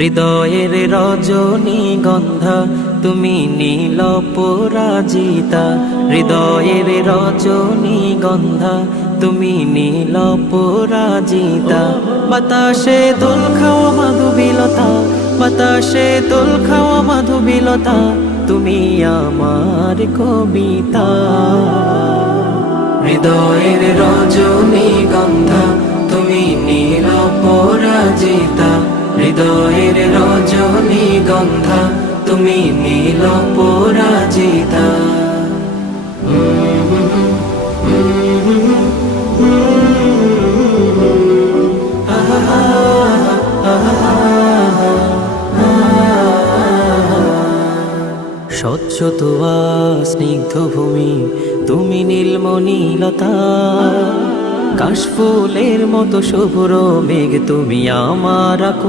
হৃদয়ের রজনীগন্ধা তুমি নীল পরাজিতা, হৃদয়ের রজনীগন্ধা তুমি নীল পরাজিতা। বাতাসে দোল খাওয়া মাধুবিলতা, বাতাসে দোল খাওয়া মাধুবিলতা, তুমি আমার কবিতা। হৃদয়ের রজনীগন্ধা তুমি নীল পরাজিতা, হৃদয়ের রজনীগন্ধা তুমি নীল পরাজিতা। স্বচ্ছ তোয়া স্নিগ্ধ ভূমি তুমি নীলমণিলতা, কাশফুলের মতো শুভ্র মেঘ তুমি আমার